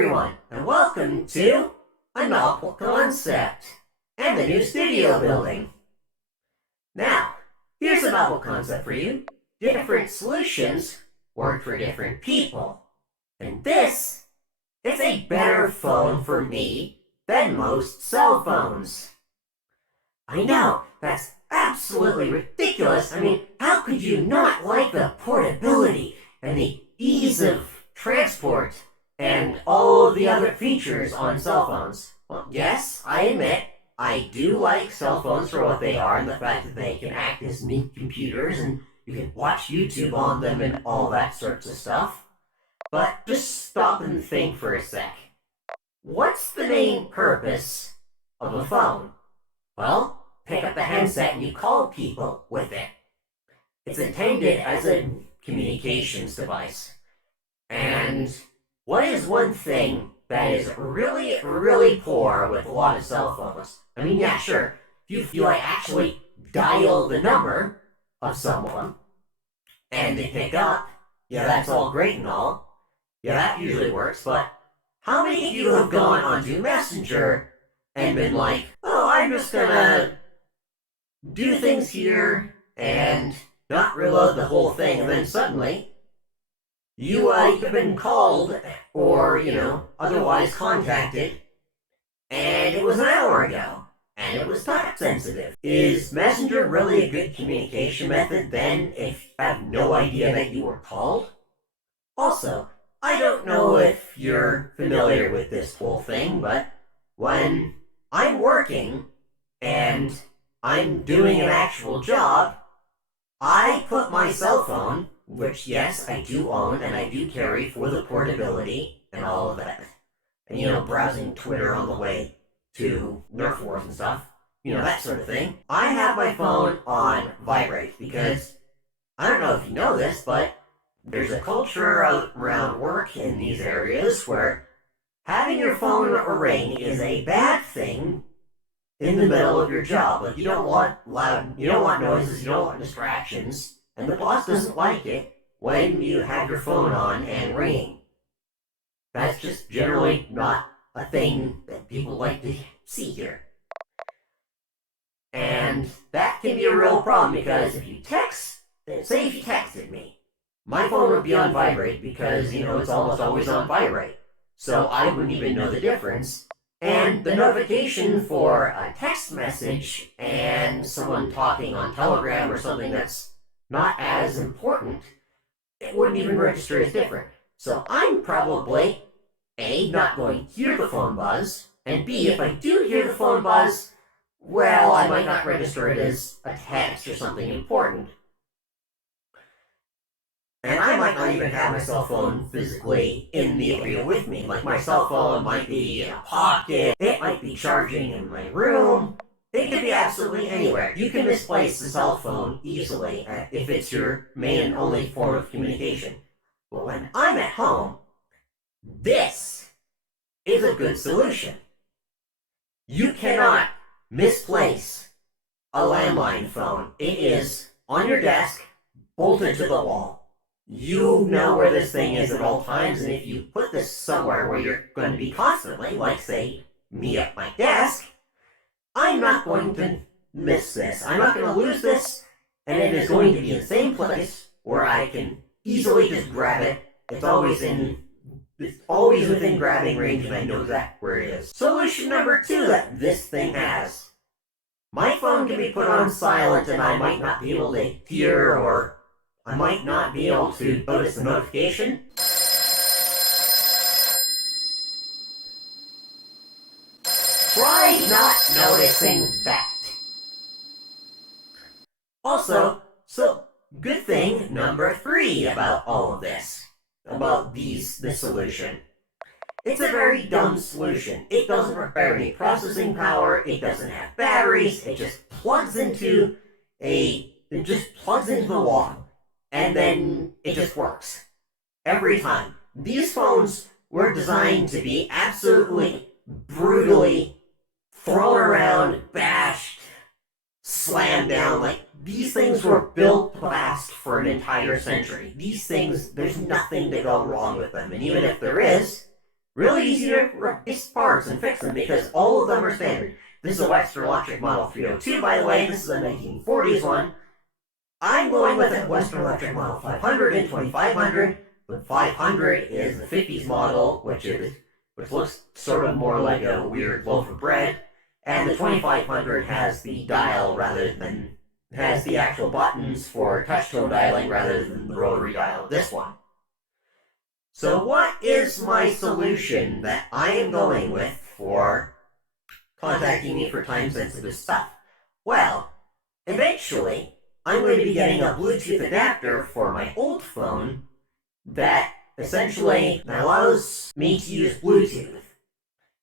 everyone, and welcome to a novel concept and the new studio building. Now, here's a novel concept for you. Different solutions work for different people. And this is a better phone for me than most cell phones. I know, that's absolutely ridiculous. I mean, how could you not like the portability and the ease of transport and all of the other features on cell phones? Well, yes, I admit, I do like cell phones for what they are and the fact that they can act as mini computers and you can watch YouTube on them and all that sorts of stuff. But just stop and think for a sec. What's the main purpose of a phone? Well, pick up the handset and you call people with it. It's intended as a communications device. And what is one thing that is really, really poor with a lot of cell phones? I mean, yeah, sure, if you like actually dial the number of someone and they pick up, yeah, that's all great and all. Yeah, that usually works, but how many of you have gone onto Messenger and been like, oh, I'm just gonna do things here and not reload the whole thing, and then suddenly you've been called or, otherwise contacted, and it was an hour ago, and it was time sensitive. Is Messenger really a good communication method then if you have no idea that you were called? Also, I don't know if you're familiar with this whole thing, but when I'm working and I'm doing an actual job, I put my cell phone, which yes, I do own and I do carry for the portability and all of that, and browsing Twitter on the way to Nerf Wars and stuff, that sort of thing. I have my phone on vibrate because, I don't know if you know this, but there's a culture around work in these areas where having your phone ring is a bad thing in the middle of your job. Like, you don't want noises, you don't want distractions, and the boss doesn't like it when you have your phone on and ringing. That's just generally not a thing that people like to see here. And that can be a real problem because if you texted me, my phone would be on vibrate because, it's almost always on vibrate. So I wouldn't even know the difference. And the notification for a text message and someone talking on Telegram or something that's not as important, it wouldn't even register as different. So I'm probably, A, not going to hear the phone buzz, and B, if I do hear the phone buzz, well, I might not register it as a text or something important. And I might not even have my cell phone physically in the area with me. Like, my cell phone might be in a pocket, it might be charging in my room, it could be absolutely anywhere. You can misplace the cell phone easily if it's your main and only form of communication. But when I'm at home, this is a good solution. You cannot misplace a landline phone. It is on your desk, bolted to the wall. You know where this thing is at all times, and if you put this somewhere where you're going to be constantly, like, say, me at my desk, I'm not going to miss this. I'm not going to lose this, and it is going to be in the same place where I can easily just grab it. It's always within grabbing range, and I know exactly where it is. Solution number 2 that this thing has. My phone can be put on silent, and I might not be able to hear, or I might not be able to notice the notification. Try not noticing that. Also, good thing number 3 about all of this, about this solution. It's a very dumb solution. It doesn't require any processing power, it doesn't have batteries, it just plugs into the wall. And then it just works. Every time. These phones were designed to be absolutely, brutally thrown around, bashed, slammed down. Like, these things were built to last for an entire century. These things, there's nothing to go wrong with them. And even if there is, really easy to replace parts and fix them because all of them are standard. This is a Western Electric Model 302, by the way. This is a 1940s one. I'm going with a Western Electric Model 500 and 2500. The 500 is the 50s model, which looks sort of more like a weird loaf of bread, and the 2500 has the dial rather than has the actual buttons for touch-tone dialing rather than the rotary dial of this one. So what is my solution that I am going with for contacting me for time-sensitive stuff? Well, eventually, I'm going to be getting a Bluetooth adapter for my old phone that essentially allows me to use Bluetooth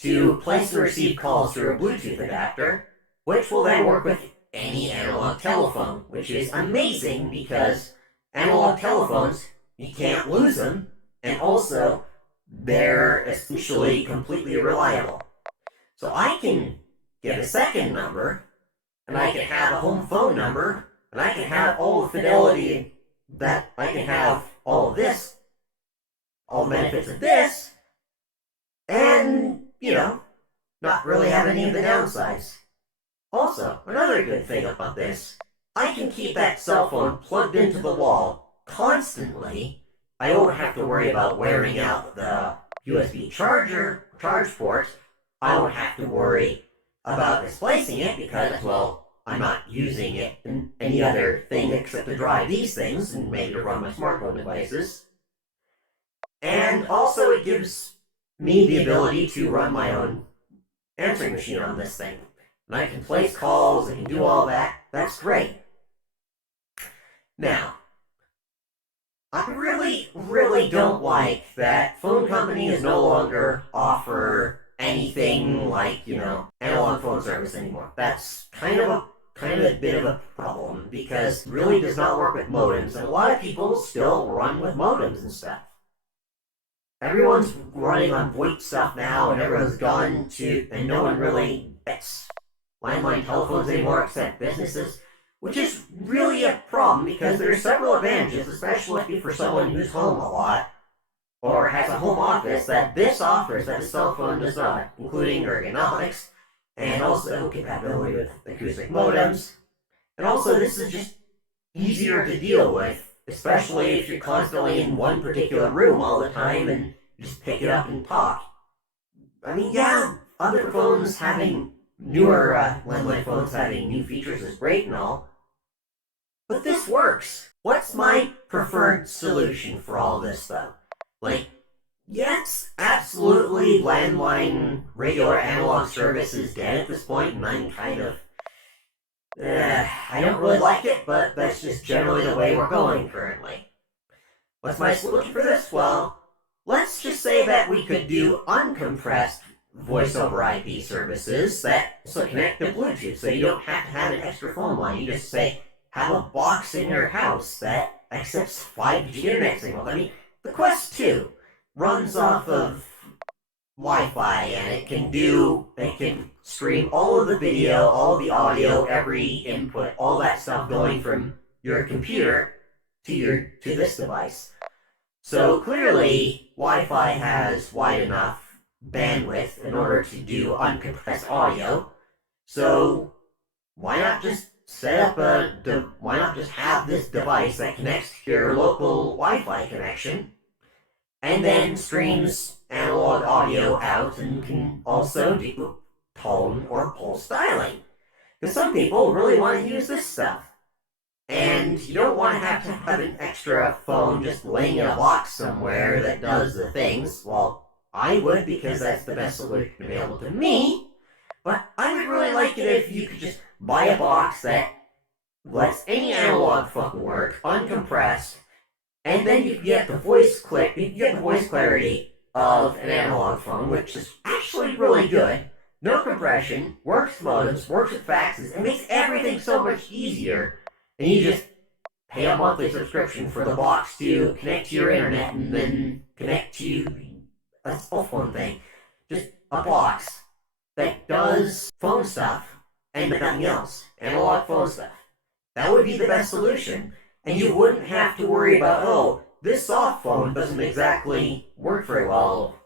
to place and receive calls through a Bluetooth adapter, which will then work with any analog telephone, which is amazing because analog telephones, you can't lose them, and also they're essentially completely reliable. So I can get a second number, and I can have a home phone number, and I can have all the fidelity that I can have all of this, all the benefits of this, and, not really have any of the downsides. Also, another good thing about this, I can keep that cell phone plugged into the wall constantly. I won't have to worry about wearing out the USB charge port. I won't have to worry about displacing it because, well, I'm not using it in any other thing except to drive these things and maybe to run my smartphone devices. And also it gives me the ability to run my own answering machine on this thing. And I can place calls, I can do all that. That's great. Now, I really don't like that phone companies no longer offer anything like, analog phone service anymore. That's kind of a bit of a problem because it really does not work with modems, and a lot of people still run with modems and stuff. Everyone's running on VoIP stuff now, and everyone's gone to, and no one really gets landline telephones anymore except businesses, which is really a problem because there are several advantages, especially for someone who's home a lot or has a home office, that this offers that a cell phone does not, including ergonomics and also compatibility with acoustic modems. And also, this is just easier to deal with, especially if you're constantly in one particular room all the time and you just pick it up and talk. I mean, yeah, other phones having newer landline phones having new features is great and all, but this works. What's my preferred solution for all this, though? Yes, absolutely, landline regular analog service is dead at this point, and I'm kind of I don't really like it, but that's just generally the way we're going currently. What's my solution for this? Well, let's just say that we could do uncompressed voice over IP services that also connect to Bluetooth, so you don't have to have an extra phone line. You just say, have a box in your house that accepts 5G internet signals. I mean, the Quest 2 runs off of Wi-Fi, and it can stream all of the video, all of the audio, every input, all that stuff going from your computer to this device. So clearly, Wi-Fi has wide enough bandwidth in order to do uncompressed audio. So why not just why not just have this device that connects to your local Wi-Fi connection and then streams analog audio out and can also do tone or pulse styling. Because some people really want to use this stuff. And you don't want to have an extra phone just laying in a box somewhere that does the things. Well, I would, because that's the best solution available to me. But I would really like it if you could just buy a box that lets any analog phone work, uncompressed, and then you get the voice clarity of an analog phone, which is actually really good. No compression, works with modems, works with faxes, it makes everything so much easier. And you just pay a monthly subscription for the box to connect to your internet and then connect to a cell phone thing. Just a box that does phone stuff and nothing else. Analog phone stuff. That would be the best solution. And you wouldn't have to worry about, oh, this soft phone doesn't exactly work very well.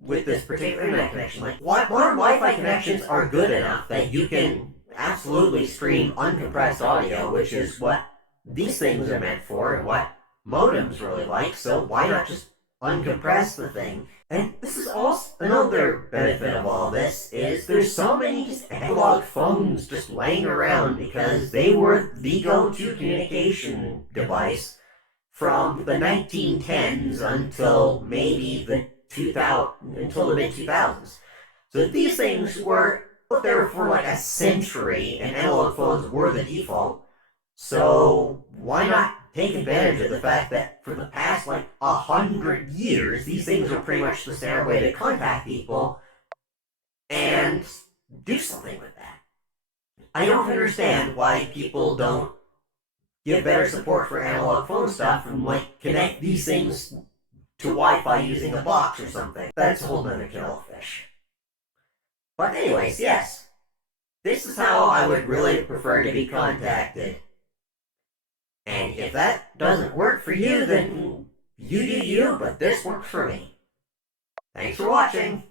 with this particular internet connection. Like, modern Wi-Fi connections are good enough that you can absolutely stream uncompressed audio, which is what these things are meant for and what modems really like, so why not just uncompress the thing? And this is also another benefit of all this, is there's so many just analog phones just laying around because they were the go-to communication device from the 1910s until maybe the mid-2000s. So these things were put there for like a century, and analog phones were the default. So why not take advantage of the fact that for the past like 100 years, these things are pretty much the standard way to contact people, and do something with that. I don't understand why people don't give better support for analog phone stuff and like connect these things to Wi-Fi using a box or something. That's a whole nother kettle of fish. But anyways, yes. This is how I would really prefer to be contacted. And if that doesn't work for you, then you do you, but this works for me. Thanks for watching.